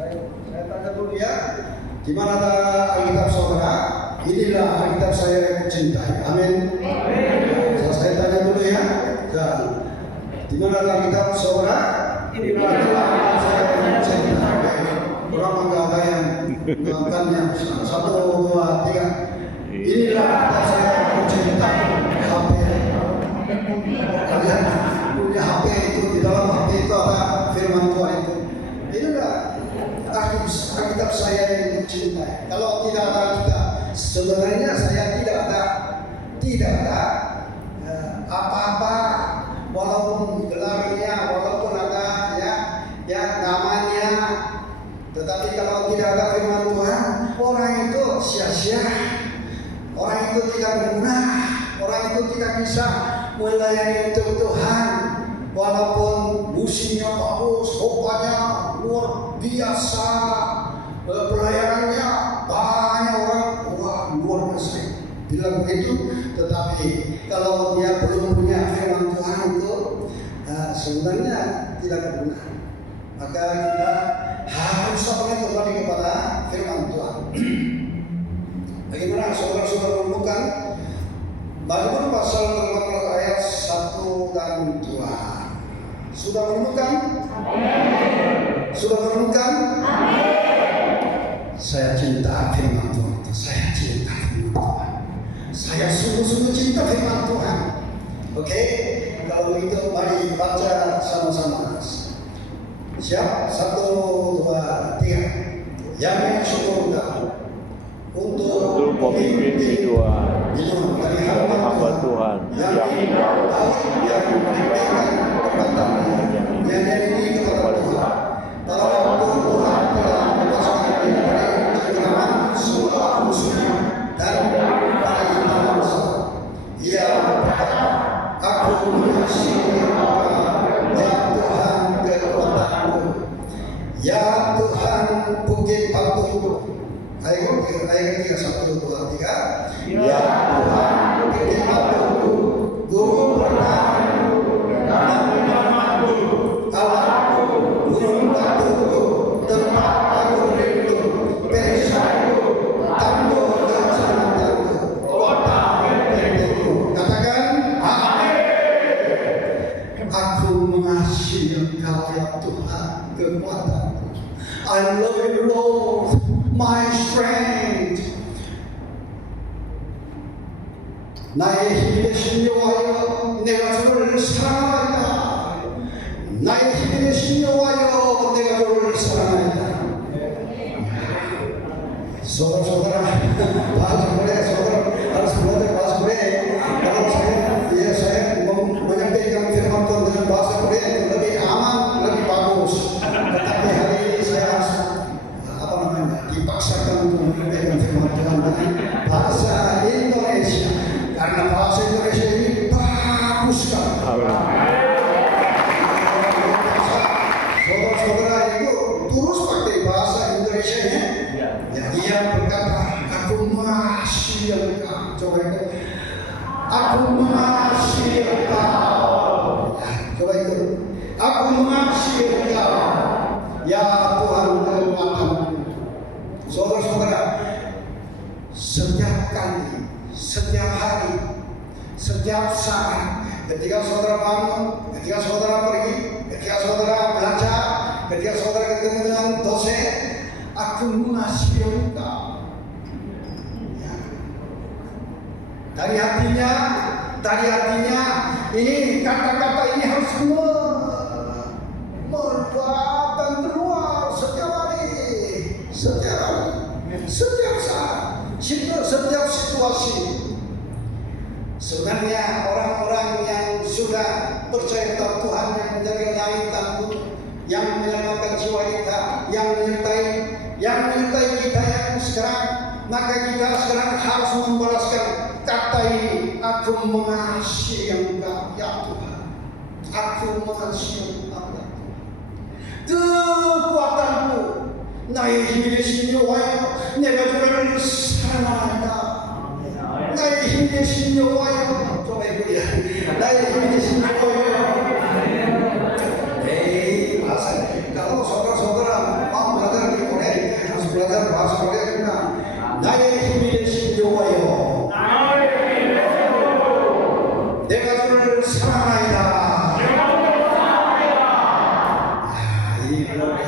Saya tanya dulu ya, di mana ada Alkitab saudara? Inilah Alkitab saya yang cintai. Amin. Saya tanya dulu ya. Di mana ada Alkitab saudara? Inilah Alkitab saya yang cintai. Orang enggak ada yang mengangkatnya. 1, 2, 3. Inilah Alkitab saya yang cintai. HP. Kalian punya HP itu, di dalam HP itu ada firman Tuhan itu. Inilah Alkitab saya yang cintai. Kalau tidak ada Alkitab, sebenarnya saya tidak ada apa-apa, walaupun gelarnya, walaupun ada ya namanya. Tetapi kalau tidak ada firman Tuhan, orang itu sia-sia, orang itu tidak berguna, orang itu tidak bisa melayani Tuhan. Walaupun musiknya bagus, khotbahnya luar biasa, pelayanannya banyak orang, wah luar biasa bilang begitu, tetapi kalau dia belum punya firman Tuhan itu sebenarnya tidak berguna. Maka kita harus kembali kepada firman Tuhan. Bagaimana saudara-saudara menemukan Mazmur pasal 18 ayat 1 dan 2? Sudah menemukan? Amin. Sudah menemukan? Amin. Saya cinta firman Tuhan. Saya cinta firman Tuhan. Saya sungguh-sungguh cinta firman Tuhan. Oke? Kalau begitu mari baca sama-sama. Siap? 1, 2, 3. Yang syukur untuk pemimpin hidup dari hamba Tuhan yang menyampaikan perkataan yang dari kepada Tuhan. Pada waktu Tuhan telah melepaskan dari cengkraman semua musuhnya dan dari bangsa. Ia berkata, aku mengasihi ya Tuhan kekuatanku, ya Tuhan bukit batuku. Ayo kita 1, 2, 3. Ya Tuhan bukit batuku, gunung pertahananku, dan namaku, Allahku, gunung batuku, tempat aku rindu, perisaiku, tangguh keselamatanku, kota bentengku. Katakan, amin. Aku mengasihi Engkau ya Tuhan kekuatanku. I love you Lord, my strength. 나의 힘이 되신 여호와여, 내가 주를 사랑하리라. 나의 힘이 되신 여호와여, 내가 주를 사랑하리라. Saudara-saudara, bahas boleh, saudara harus belajar bahasa Korea. Kalau saya menyampaikan firman Tuhan dengan bahasa Korea itu lebih aman, lebih bagus. Tetapi hari ini saya harus dipaksakan untuk menyampaikan firman Tuhan dengan bahasa Indonesia, karena bahasa Indonesia ini bagus sekali. Saudara-saudara itu terus pakai bahasa Indonesia ya. Dia berkata, aku mengasihi Engkau. Coba itu, aku mengasihi Engkau. Coba itu, aku mengasihi Engkau. Ya Tuhan kekuatanku. Saudara-saudara, setiap kali, setiap hari, setiap saat, ketika saudara bangun, ketika saudara pergi, ketika saudara belajar, ketika saudara ketemu dengan dosen, aku mengasihi Engkau. Ya. Dari hatinya, ini kata-kata ini harus berbuat dan keluar setiap hari, setiap saat, setiap situasi. Sebenarnya orang-orang yang sudah percaya kepada Tuhan, yang menjaga langit dan bumi, yang menyelamatkan jiwa kita, yang menyertai kita yang sekarang, maka kita sekarang harus membalaskan kata ini. Aku mengasihi Engkau ya Tuhan. Aku mengasihi Engkau ya Tuhan. Kekuatanku, 나의 힘이 되신 여호와여, 내가 주를 사랑한다. 나의 힘이 되신 여호와여, 좀 해보자. 나의 힘이 되신 여호와여. Kalau saudara-saudara mau belajar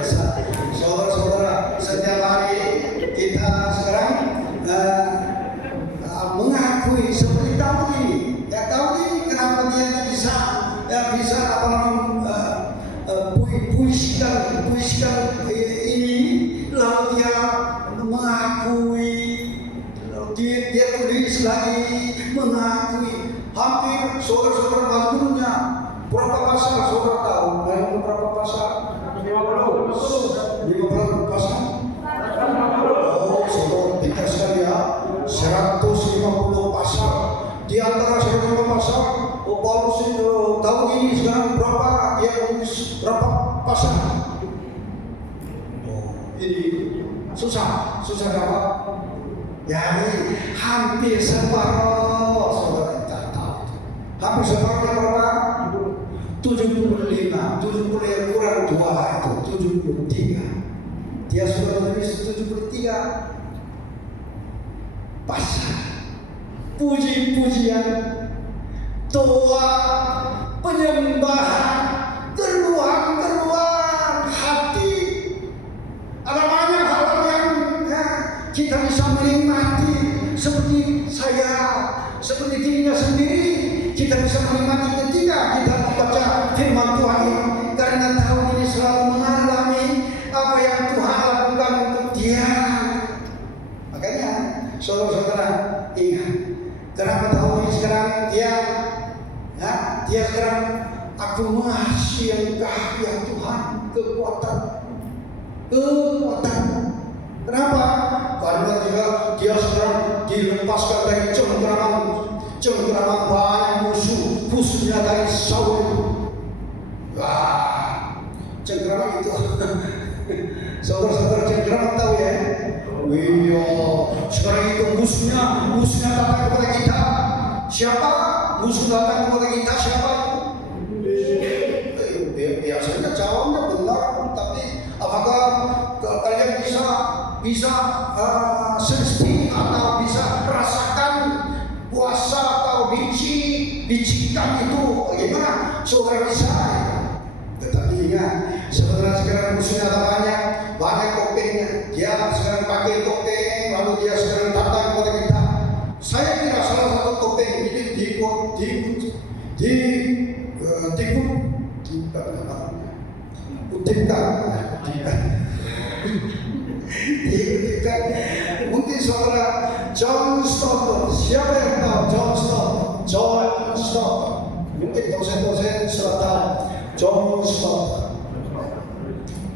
biasa. Saudara-saudara, setiap hari kita sekarang mengakui seperti Daud ini. Ya Daud ini kenapa dia bisa apa namanya puisikan ini, lalu dia mengakui, dia tulis lagi mengakui. Hampir saudara-saudara bantunya berapa pasal saudara tahu? Berapa pasal? 50 pasal. Oh, saudara pintar sekali ya. 150 pasal. Di antara 150 pasal, Paulus itu tahu ini sekarang berapa? Dia menulis berapa pasal? Oh, ini susah dapat. Ya, ini hampir separuh saudara tak tahu. Hampir separuhnya berapa? 75 kurang 2 itu 73. Dia sudah menulis 73 pasal. Puji-pujian, doa, penyembahan, keluhan hati. Ada banyak hal yang kita bisa menikmati seperti saya, seperti dirinya sendiri. Kita bisa menikmati ketika kita membaca firman Tuhan ini, karena tahun ini selalu mengalami apa yang Tuhan lakukan untuk dia. Makanya saudara-saudara ingat, kenapa tahun ini sekarang dia sekarang aku mengasihi Engkau ya Tuhan, kekuatan. Kenapa? Karena dia sekarang dilepaskan dari cengkeraman banyak musuhnya dari Saul. Wah, cengkeraman itu saudara-saudara cengkeraman tahu ya? Iya, sekarang itu musuhnya datang kepada kita. Siapa? Musuh datang kepada kita siapa? Biasanya jawabnya benar, tapi apakah kalian bisa sensitif atau bisa rasakan puasa atau bicikan itu bagaimana? Saudara bisa. Tetapi ingat, sebenarnya sekarang musuhnya ada banyak topengnya. Dia sekarang pakai topeng, lalu dia sekarang datang kepada kita. Saya kira salah satu topeng ini mungkin saudara John Stott. Siapa yang tahu John Stott? Mungkin dosen-dosen sudah tahu John Stott.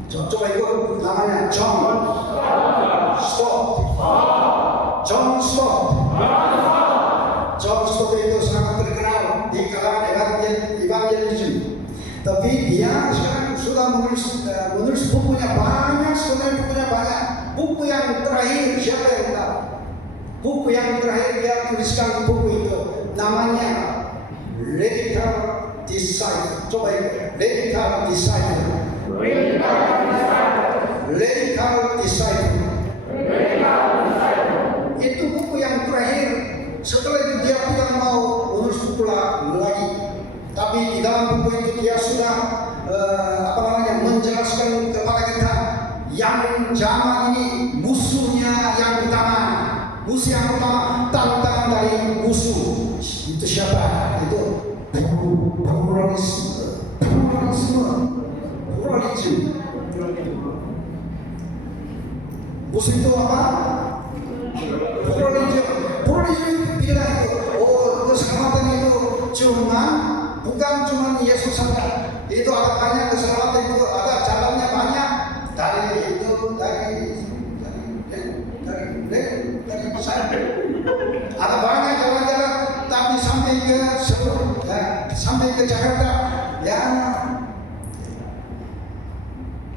Coba ikut namanya John Stott. John Stott itu sangat terkenal di kalangan evangelism. Tapi dia sekarang sudah menulis bukunya banyak, sebenarnya bukunya banyak. Buku yang terakhir siapa yang tahu? Buku yang terakhir dia tuliskan buku itu namanya Radical Disciple. Coba ikut Radical Disciple. Itu buku yang terakhir. Setelah itu dia tidak mau menulis buku lagi. Tapi di dalam buku itu dia sudah menjelaskan kepada kita yang zaman ini musuhnya yang utama. Musuh yang utama, tantangan dari musuh itu siapa? Itu pluralisme. Musuh itu apa? Pluralisme bilang itu, keselamatan itu bukan cuma Yesus saja. Itu ada banyak keselamatan itu, ada jalannya banyak dari besar. Ada banyak jalan-jalan, tapi sampai ke Jakarta, ya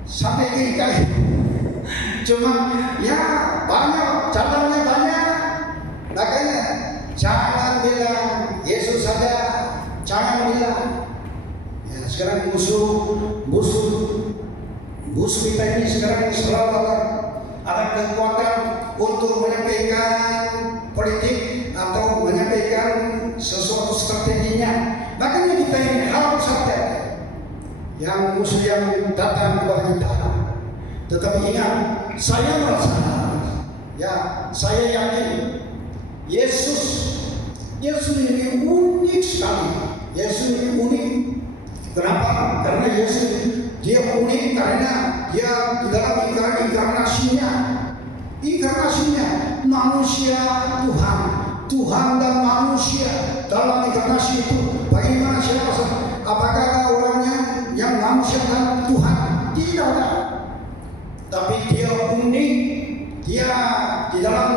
sampai ke IKI. Cuma ya banyak jalannya banyak. Makanya jangan bilang Yesus saja, jangan bilang. Ya, sekarang musuh kita ini sekarang selalu ada kekuatan untuk menyampaikan politik atau menyampaikan sesuatu strateginya. Makanya kita ini harus hati-hati. Yang musuh yang datang kepada kita Tetapi ingat, saya merasa, ya, saya yakin Yesus ini unik sekali. Yesus ini unik. Kenapa? Karena Yesus dia unik karena dia di dalam inkarnasinya manusia Tuhan, Tuhan dan manusia dalam inkarnasi itu. Bagaimana siapa? Apakah ada orangnya yang manusia dan Tuhan? Tidak ada. Tapi dia unik. Dia di dalam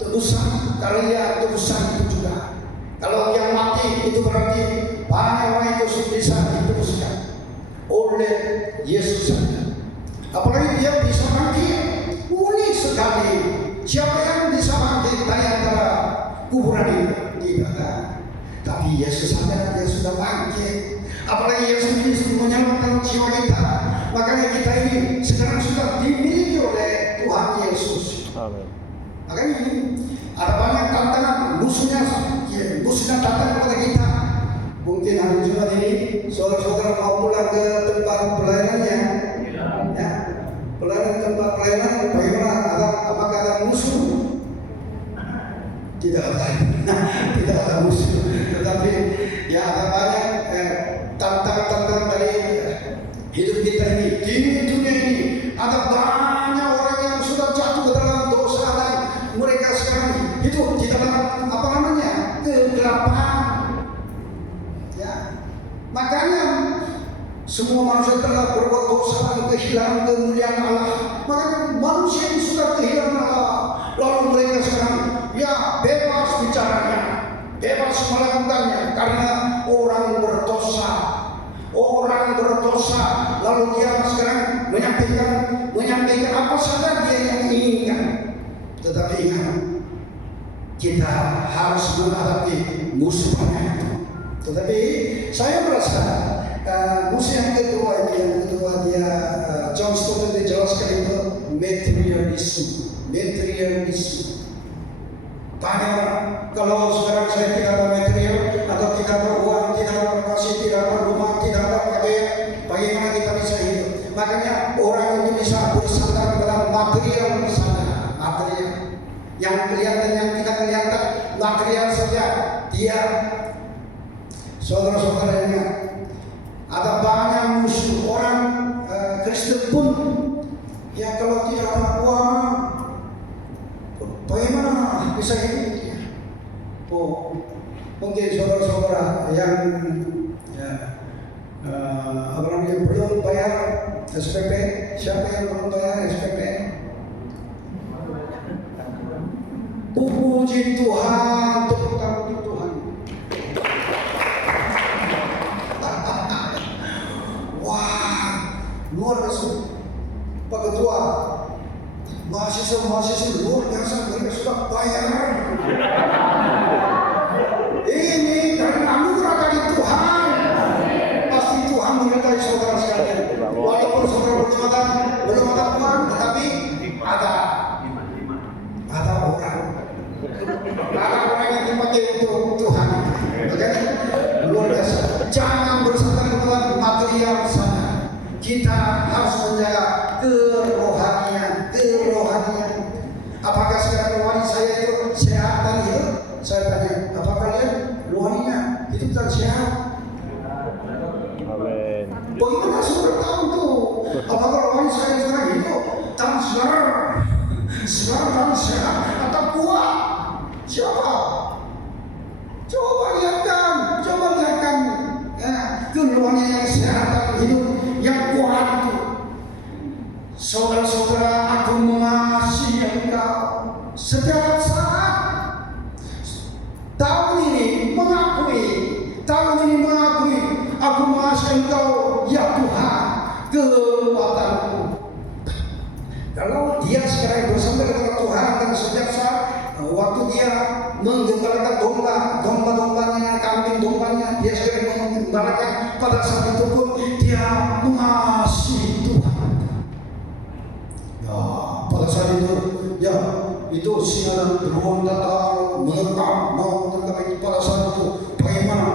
tebusan, karya tebusan itu juga. Kalau yang mati itu berarti banyak orang itu bisa ditebuskan oleh Yesus saja. Apalagi dia bisa bangkit, unik sekali. Siapa yang bisa bangkit dari antara kuburan ini? Tidak ada. Tapi Yesus saja, dia sudah bangkit. Apalagi Yesus ini menyelamatkan jiwa kita. Makanya kita ini sekarang sudah dimiliki oleh Tuhan Yesus. Amin. Makanya ada banyak tantangan, musuhnya datang kepada kita. Mungkin hari Jumat ini saudara-saudara mau pulang ke tempat pelayanannya, ya, tempat pelayanan. Bagaimana? Apakah ada musuh? Tidak ada musuh. Tetapi ya ada banyak tantangan dari hidup kita ini. Di dunia ini ada banyak orang yang sudah jatuh ke dalam dosa dan mereka sekarang hidup di dalam kegelapan. Ya, makanya semua manusia telah berbuat dosa dan kehilangan kemuliaan Allah. Makanya manusia ini sudah kehilangan Allah. Lalu mereka sekarang ya bebas bicaranya, bebas melakukannya karena orang berdosa. Lalu dia sekarang menyampaikan apa saja dia yang inginkan. Tetapi ingat, kita harus menghadapi musuhnya itu. Tetapi saya merasa musuh yang kedua dia John Stott dijelaskan itu materialisme. Banyak orang, kalau sekarang saya tidak ada material atau tidak ada uang, tidak ada kasih, tidak ada rumah, tidak ada pakaian, bagaimana kita bisa hidup? Makanya orang itu bisa bersandar dalam material saja, material yang kelihatan, yang tidak kelihatan, material saja. Dia, saudara-saudara ingat, ada banyak musuh orang Kristen pun. Ya kalau tidak ada uang, bagaimana bisa hidup? Mungkin saudara-saudara yang belum bayar SPP, siapa yang belum bayar SPP? Puji Tuhan, tepuk tangan untuk Tuhan. Wah, luar biasa. Pak Ketua, mahasiswa luar biasa, mereka sudah bayar. Ini karena anugerah dari Tuhan. Pasti Tuhan menyertai saudara sekalian. Walaupun saudara berjabatan belum ada uang, tetapi ada orang yang dipakai untuk Tuhan. Oke? Luar biasa. Jangan bersandar kepada material saja. Kita harus menjaga kerohanian. Apakah sekarang rohani saya itu sehat dan hidup? Saya tanya, apakah kalian rohaninya hidup dan sehat? Amin. Bagaimana saudara tahu tuh? Apakah rohani saya sekarang hidup dan segar dan sehat atau kuat? Siapa? Coba lihatkan kerohanian yang sehat dan hidup yang kuat itu. Saudara-saudara, aku mengasihi engkau setiap saat. Tahun ini mengakui, aku mengasihi engkau ya Tuhan, kekuatanku. Kalau dia sekarang bersandar kepada Tuhan dan setiap saat, waktu dia menggembalakan domba-dombanya, kambing dombanya, dia sekarang menggembalakan, pada saat itu pun dia mengasihi Tuhan. Ya, pada saat itu, ya itu singa dan beruang datang mengekam mau menangkap pada saat itu. Bagaimana?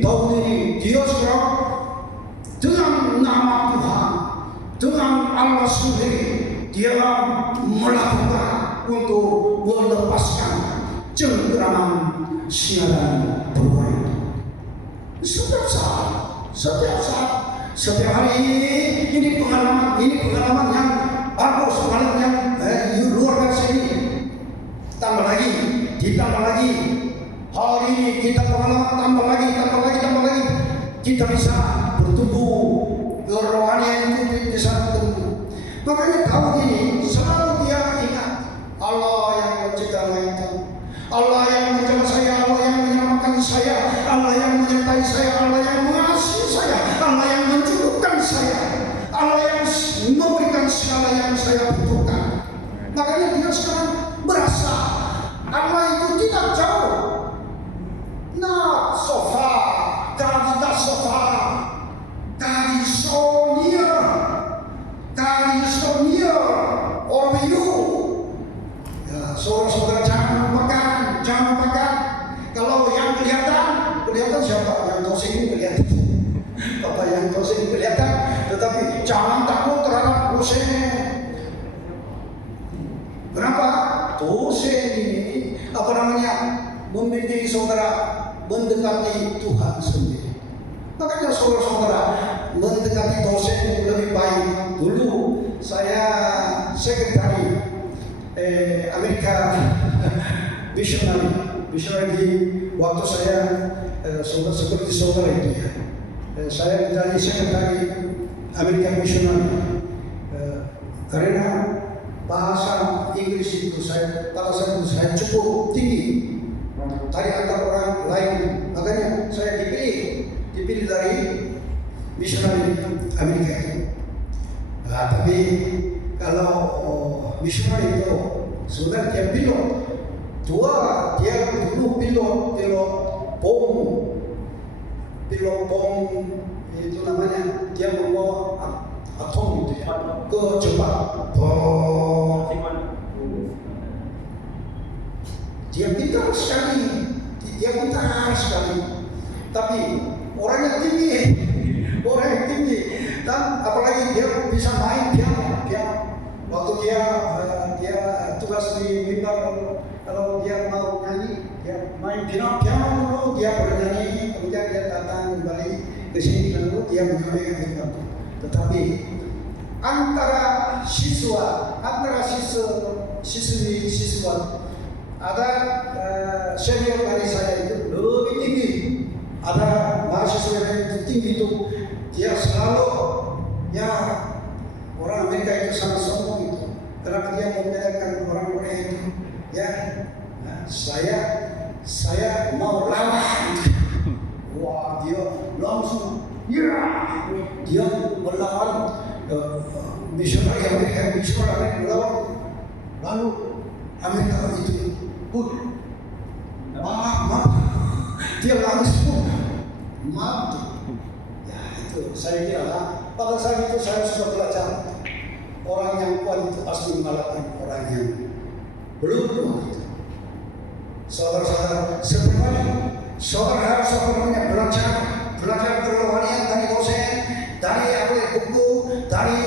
Tahun ini dia sekarang dengan nama Tuhan, dengan Allah Allah sendiri dia melakukan untuk melepaskan cengkeraman siaran berwarna. Setiap saat, setiap hari ini pengalaman yang bagus, pengalaman yang luar biasa ini. Tambah lagi, hari ini kita pengalaman tambah lagi. Kita bisa bertumbuh, kerohanian itu bisa bertumbuh. Makanya tahun ini selalu dia ingat Allah yang mencipta langit, Allah yang menjaga saya, Allah yang menyelamatkan saya, Allah yang menyertai saya, Allah yang mengasihi saya, Allah yang mencukupkan saya, Allah yang memberikan segala yang saya butuhkan. Makanya dia sekarang berasa Allah itu tidak jauh. Not so far, God is not so far, God is so near, God is so near over you. Ya, saudara-saudara jangan lupakan. Kalau yang kelihatan siapa? Yang tosing ini kelihatan. Bapak yang tosing kelihatan, tetapi jangan takut terhadap dosen. Kenapa? Dosen ini membimbing saudara mendekati Tuhan sendiri. Makanya saudara-saudara mendekati dosen itu lebih baik. Dulu saya sekretari Amerika missionary waktu saya seperti saudara itu ya. Saya menjadi sekretari Amerika missionary karena bahasa Inggris itu pada saat itu saya cukup tinggi dari antara orang lain. Makanya saya dipilih dari missionary Amerika itu. Nah, tapi kalau missionary itu sebenarnya dia pilot. Dia dulu pilot bom itu namanya, dia membawa atom itu ya ke Jepang. Dia pintar sekali, tapi orangnya tinggi, dan apalagi dia bisa main piano. Waktu dia tugas di mimbar, kalau dia mau nyanyi, dia main piano dulu, dia bernyanyi, kemudian dia datang kembali ke sini, lalu dia menyampaikan firman. Tetapi antara siswa ada senior dari saya itu lebih tinggi, ada mahasiswa yang itu tinggi itu, dia selalu ya orang Amerika itu sangat sombong itu, karena dia membedakan orang-orang itu ya. Nah, saya mau lawan, wah dia langsung dia melawan misionari Amerika melawan, lalu Amerika itu maaf, dia langsung mati. Ya itu saya kira pada saat itu saya sudah belajar, orang yang kuat itu pasti mengalahkan orang yang belum kuat itu. Saudara-saudara, sebenarnya saudara harus belajar kerohanian dari dosen, dari buku, dari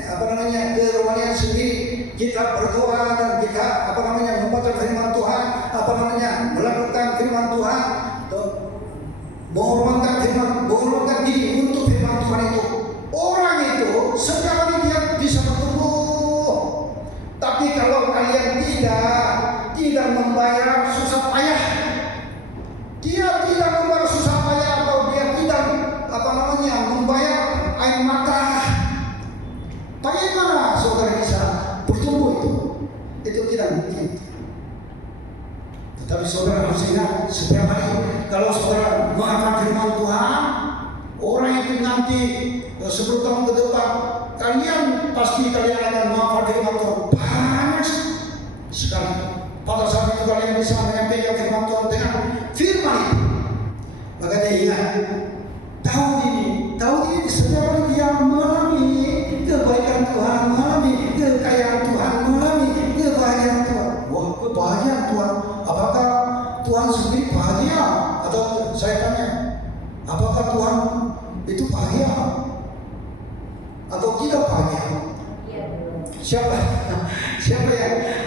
kerohanian sendiri. Kita berdoa dan kita membaca firman Tuhan, melakukan firman Tuhan, mengorbankan diri untuk firman Tuhan itu. Orang itu sekali dia bisa bertumbuh. Tapi kalau kalian tidak membayar susah payah, atau dia tidak membayar air mata, bagaimana saudara bisa bertumbuh itu? Itu tidak mungkin. Tetapi saudara harus ingat, setiap hari kalau saudara menghafal firman Tuhan, orang itu nanti 10 tahun ke depan, kalian akan menghafal firman Tuhan banyak sekali. Pada saat itu kalian bisa menyampaikan firman Tuhan dengan firman itu. Makanya ingat, Daud ini setiap hari dia mengalami kebaikan Tuhan, mengalami kekayaan Tuhan, mengalami kebahagiaan Tuhan. Wah, kebahagiaan Tuhan. Apakah Tuhan sendiri bahagia? Atau saya tanya, apakah Tuhan itu bahagia atau tidak bahagia? Siapa siapa yang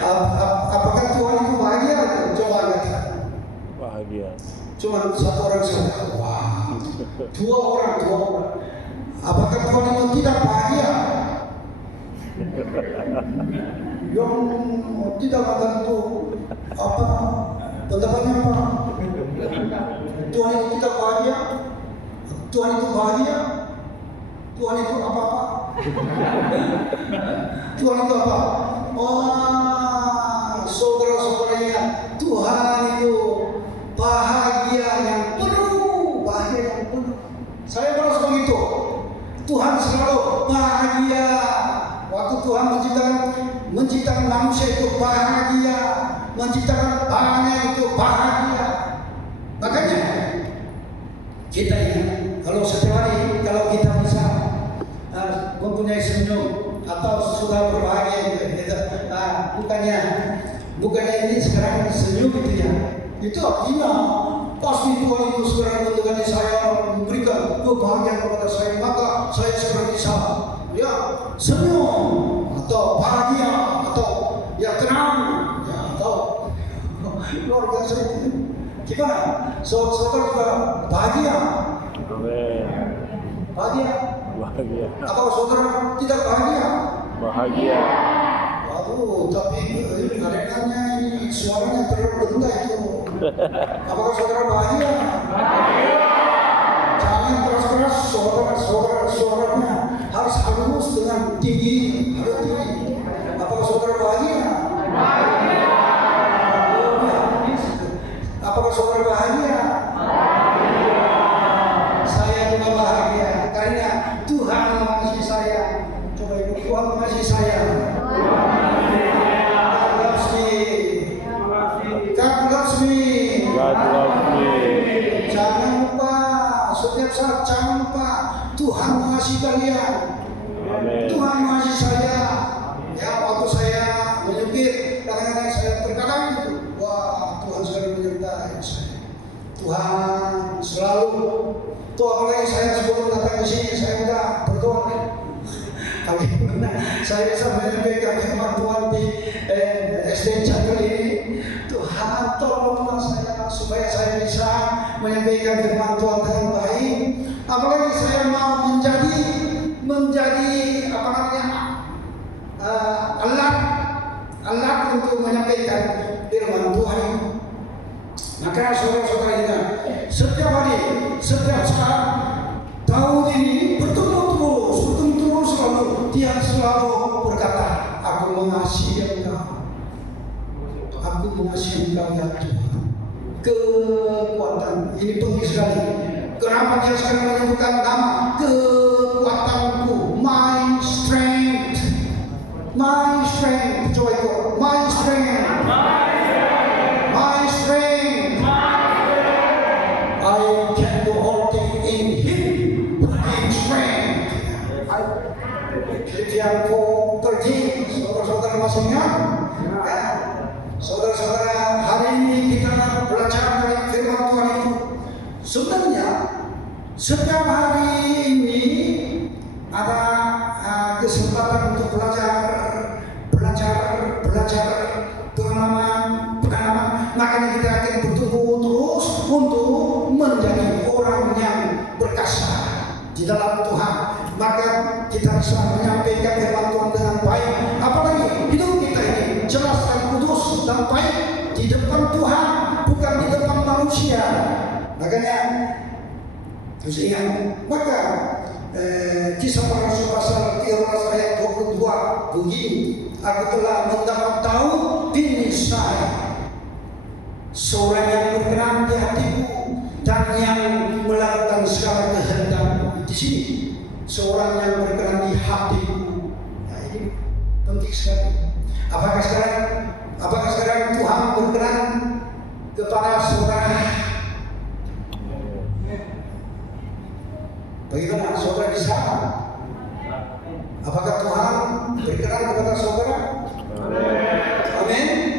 apakah Tuhan itu bahagia? Coba katakan. Bahagia. Cuma satu orang saja. Wah, dua orang. Apakah Tuhan itu tidak bahagia? Yang tidak akan itu apa? Pendapatnya apa? Tuhan itu tidak bahagia? Tuhan itu bahagia? Tuhan itu apa-apa? Tuhan itu apa? Oh, saudara-saudaranya, Tuhan itu bahagia yang penuh, Saya merasa begitu. Tuhan selalu bahagia. Waktu Tuhan menciptakan manusia itu bahagia, menciptakan tangannya itu bahagia. Makanya kita ingat, kalau setiap hari kalau kita bisa mempunyai senyum atau sudah berbahagia gitu, bukannya ini sekarang senyum gitu ya. Itu artinya pasti Tuhan itu sekarang mendengarkan saya, memberikan kebahagiaan kepada saya, maka saya sekarang bisa ya senyum atau bahagia atau ya tenang ya atau luar biasa itu. Gimana? Saudara juga bahagia? Amin. Bahagia? Bahagia. Apakah saudara tidak bahagia? Bahagia. Waduh, tapi kedengarannya ini suaranya terlalu rendah itu. Apakah saudara bahagia? Bahagia. Jangan keras-keras, suaranya harus halus dengan tinggi, harus tinggi. Apakah saudara bahagia? Bahagia. Apakah saudara bahagia? Bahagia. Saya juga bahagia karena Tuhan mengasihi saya. Coba ibu, Tuhan mengasihi saya. God loves me. Jangan lupa, setiap saat jangan lupa Tuhan mengasihi kalian. Amin. Tuhan mengasihi saya. Ya, waktu saya menyupir, kadang-kadang saya terkadang gitu. Wah, Tuhan selalu menyertai saya. Tuhan selalu. Tuh apalagi saya sebelum datang ke sini, saya udah berdoa. Bagaimana saya bisa menyampaikan firman Tuhan di SD Cakil ini? Tuhan tolonglah saya supaya saya bisa menyampaikan firman Tuhan dengan baik. Apalagi saya mau menjadi apa namanya alat untuk menyampaikan firman Tuhan. Maka saudara-saudara kita, setiap hari, setiap saat, tahun ini bertemu terus selalu. Dia selalu berkata, aku mengasihi engkau. Aku mengasihi engkau ya Tuhan. Kekuatan ini penting sekali. Kenapa dia sekarang menyebutkan nama kekuatanku, my strength. Coba itu, my strength. I can do all things in Him who gives strength. Filipian 4:13, saudara-saudara masih ingat? Ya. Saudara-saudara, hari ini kita belajar dari firman Tuhan itu. Sebenarnya setiap hari ini ada kesempatan untuk belajar pengalaman. Makanya kita akan bertumbuh terus untuk menjadi orang yang berkasa di dalam Tuhan. Maka kita bisa menyampaikan firman Tuhan dengan baik. Apalagi hidup kita ini jelas dan kudus dan baik di depan Tuhan, bukan di depan manusia. Makanya terus ingat, maka Kisah Para Rasul pasal 13 ayat 22 begini, aku telah mendapat tahu ini saya seorang yang berkenan di hatiku dan yang melakukan segala kehendakmu. Di sini seorang yang berkenan di hatiku. Nah, ini penting sekali. Apakah sekarang Tuhan berkenan kepada saudara? Bagaimana saudara di sana? Apakah Tuhan berkenan kepada saudara? Amin.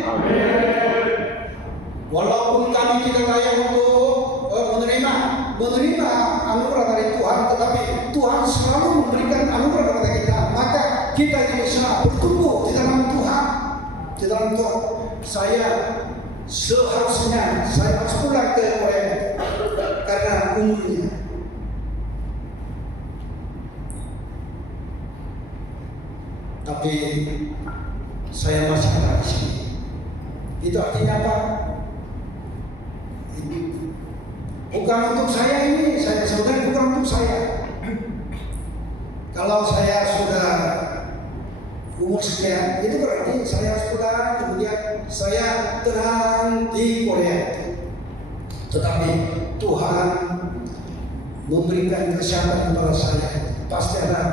Walaupun kami tidak layak untuk menerima anugerah dari Tuhan, tetapi Tuhan selalu memberikan anugerah kepada kita. Maka kita ini bisa bertumbuh di dalam Tuhan, di dalam Tuhan. Saya seharusnya saya harus pulang ke Korea karena umurnya. Tapi saya masih ada di sini. Itu artinya apa? Bukan untuk saya ini, saya sebenarnya bukan untuk saya. Kalau saya sudah umur sekian, itu berarti saya sudah kemudian saya tenang di Korea. Tetapi Tuhan memberikan kesehatan kepada saya, pasti ada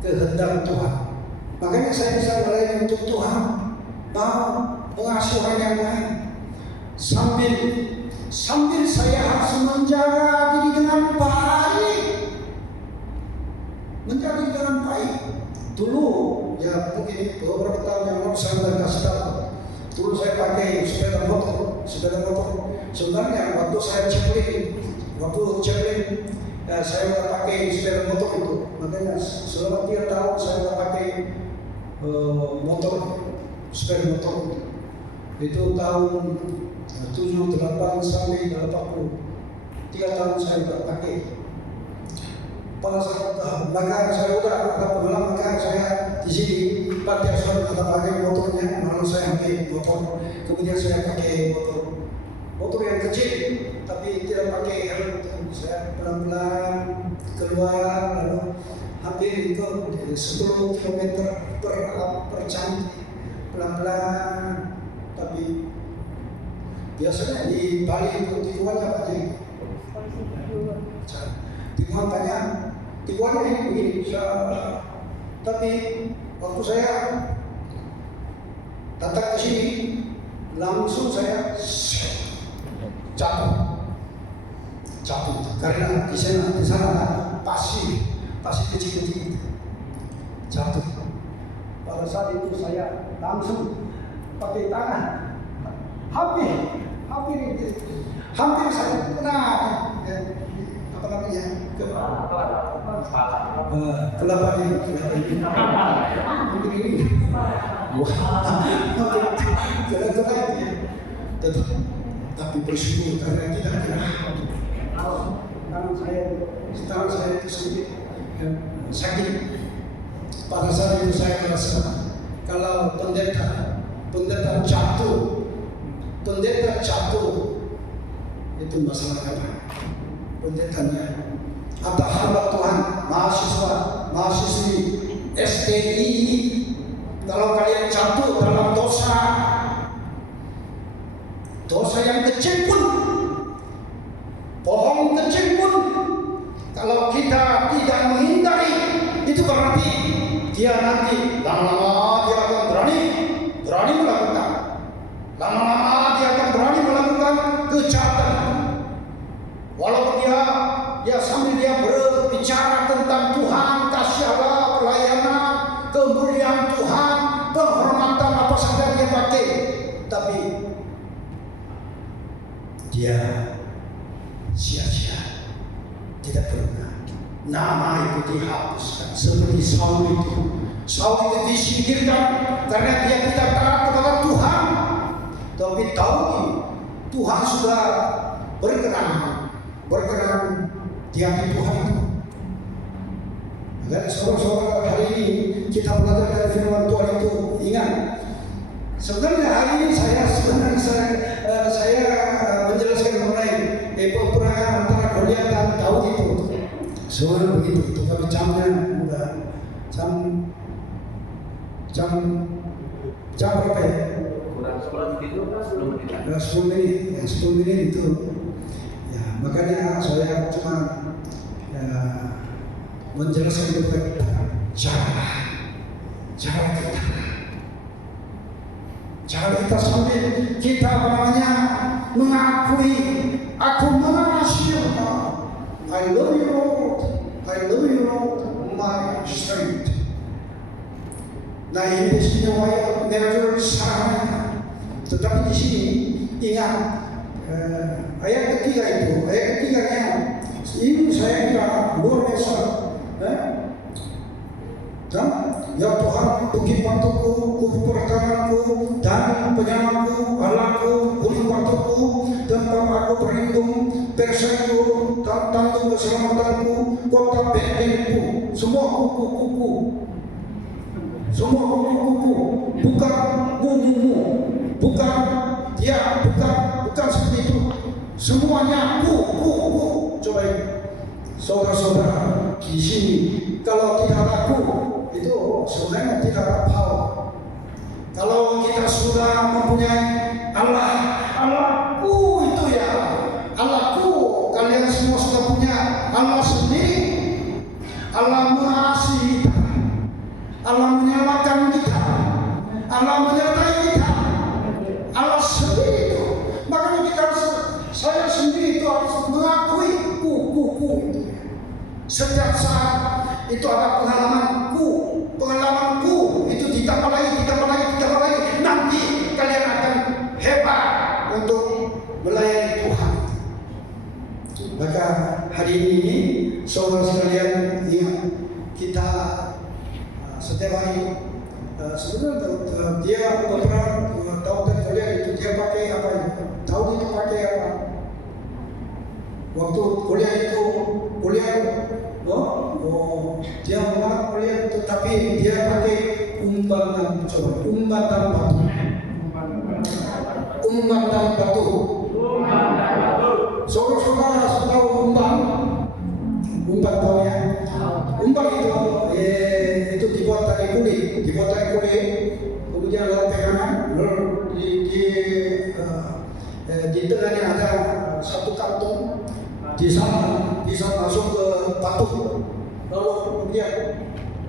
kehendak Tuhan. Makanya saya bisa melayani untuk Tuhan, mau mengasuh orang yang lain, sambil saya harus menjaga diri dengan baik, menjaga diri dengan baik. Dulu ya mungkin beberapa tahun yang lalu saya sudah kasih tahu. Dulu saya pakai sepeda motor. Sebenarnya waktu saya ceklin, saya sudah pakai sepeda motor itu. Makanya selama 3 tahun saya sudah pakai sepeda motor itu tahun 78 sampai 80. 3 tahun saya sudah pakai. Pada saat belakang saya udah ada pengalaman, saya di sini Pak Tiason ada pakai motornya, lalu saya ambil motor, kemudian saya pakai motor yang kecil, tapi tidak pakai helm. Saya pelan-pelan keluar, lalu hampir itu 10 km per jam, pelan-pelan. Tapi biasanya di Bali itu tikungannya banyak. Tikungan banyak. Tikungan ini begini, tapi waktu saya datang ke sini, langsung saya jatuh karena di sana pasir kecil-kecil jatuh. Pada saat itu saya langsung pakai tangan, hampir saya kena apa namanya kelapa ini. Tapi bersyukur karena tidak kena. Tangan saya itu sedikit sakit. Pada saat itu saya merasa kalau pendeta jatuh itu masalah apa? Pendetanya atau hamba Tuhan, mahasiswi STI, kalau kalian jatuh dalam dosa yang kecil pun, bohong kecil pun, kalau kita tidak menghindari, itu berarti dia nanti lama-lama dia akan berani melakukan, lama-lama dia akan berani melakukan kejahatan. Walaupun dia sambil dia berbicara tentang Tuhan, kasih Allah, pelayanan, kemuliaan Tuhan, penghormatan apa saja dia pakai, tapi dia sia-sia, tidak pernah nama itu dihapuskan. Seperti Saul itu disingkirkan karena dia tidak taat kepada Tuhan. Tapi tahu Tuhan sudah berkenan di hati Tuhan itu. Dan saudara-saudara, hari ini kita belajar dari firman Tuhan itu. Ingat, sebenarnya hari ini saya menjelaskan mengenai peperangan antara Goliat dan Daud itu. Sebenarnya begitu, tapi jamnya udah jam berapa ya? Kurang 10 menit itu 10 menit. 10 menit itu. Ya, makanya saya cuma menjelaskan kepada cara kita sambil kita mengakui, aku mengasihi Allah. I love you Lord, my strength. Nah, ini semuanya never sama. Tetapi di sini ingat ayat ketiganya ini saya kira luar biasa. Ya Tuhan, bukit batuku, kubu pertahananku, dan penyelamatku, Allahku, gunung batuku, tempat aku berlindung, perisaiku, tandung keselamatanku, kota bentengku, semua kuku-kuku, semua kuku-kuku, bukan gugumu, bukan seperti itu, semuanya ku. Coba ini, saudara-saudara di sini, kalau tidak ada ku, itu sebenarnya tidak ada power. Kalau kita sudah mempunyai Allahku itu ya, Allahku, kalian semua sudah punya Allah sendiri. Allah mengasihi kita, Allah menyelamatkan kita, Allah menyertai kita, Allah sendiri itu. Makanya kita saya sendiri itu harus mengakui ku itu. Setiap saat itu ada pengalamanku itu ditambah lagi. Nanti kalian akan hebat untuk melayani Tuhan. Maka hari ini saudara sekalian, ingat kita setiap hari sebenarnya dia beberapa tahun kuliah itu dia pakai apa ya? Tahun itu pakai apa? Waktu kuliah itu dia mau kuliah itu, tapi dia pakai umbatan batu. Saudara-saudara tahu umpan tahu ya? Umpan itu dibuat dari kulit, kemudian lalu pegangan, di tengahnya ada satu kantung, di sana bisa masuk ke batu, lalu kemudian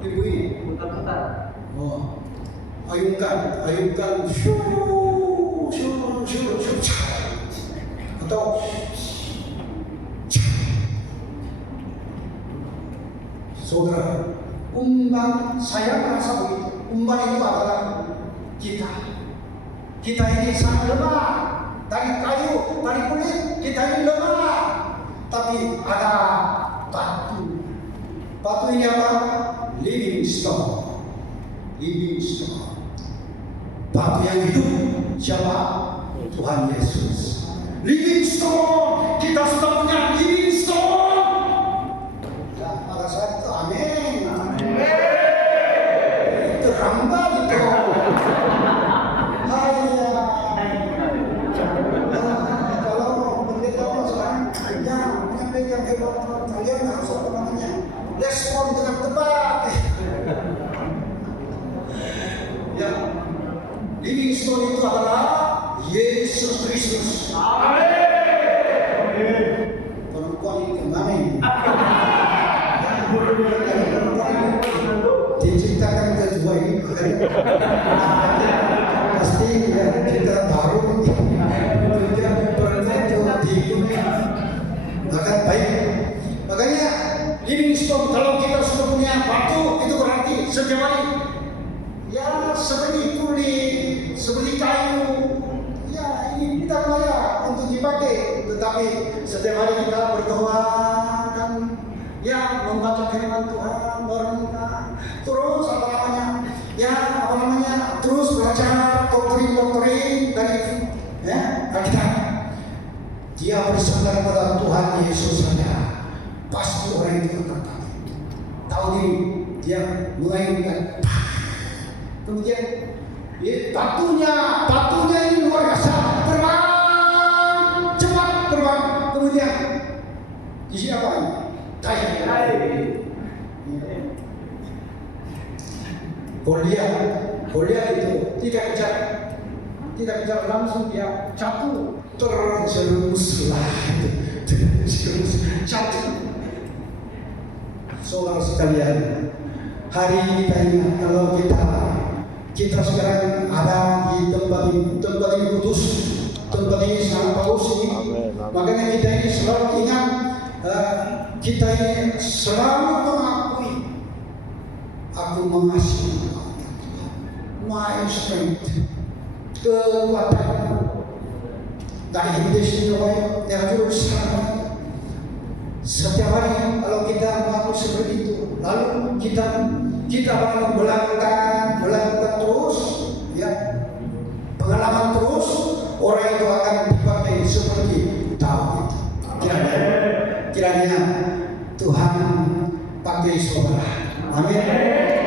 ibu ini ayunkan atau saudara, umpan saya merasa begitu. Umpan itu adalah kita ini sangat lemah, dari kayu, dari kulit, kita ini lemah, tapi ada batu ini apa? Living stone, batu yang hidup. Siapa? Tuhan Yesus. Living stone, kita sudah punya living stone. Dan pada saat itu amin. Terhambat itu. Kalau pendeta sekarang menyampaikan kepada kalian harus apa namanya? Respon dengan tepat. Ya, living stone itu adalah Yesus Kristus. Amin. Perempuan itu amin. Diciptakan kedua ini pasti ya, kita baru kemudian perempuan itu akan baik. Makanya living stone, kalau kita sudah punya batu, itu berarti setiap hari ya seperti kulit, seperti kayu, ya ini kita layak untuk dipakai. Tetapi setiap hari kita berdoa dan ya membaca firman Tuhan, merenungkan, terus terus belajar doktrin dari Alkitab. Dia bersandar pada Tuhan Yesus saja, pasti orang itu akan tahu diri. Dia mengayunkan. Kemudian batunya ini luar biasa, cepat terbang. Kemudian isi apa ini? Tai. Goliat itu tidak kejar langsung, dia jatuh terjerumus jatuh. Saudara sekalian, hari kita ingat kalau kita sekarang ada di tempat ini kudus, tempat ini sangat bagus ini. Makanya kita ini selalu ingat, kita ini selalu mengakui, aku mengasihi my strength, kekuatan dari Indonesia yang terus setiap hari. Kalau kita mengaku seperti itu, lalu kita kita melakukan terus, ya, pengalaman terus, orang itu akan dipakai seperti Daud. Kiranya Tuhan pakai saudara. Amin.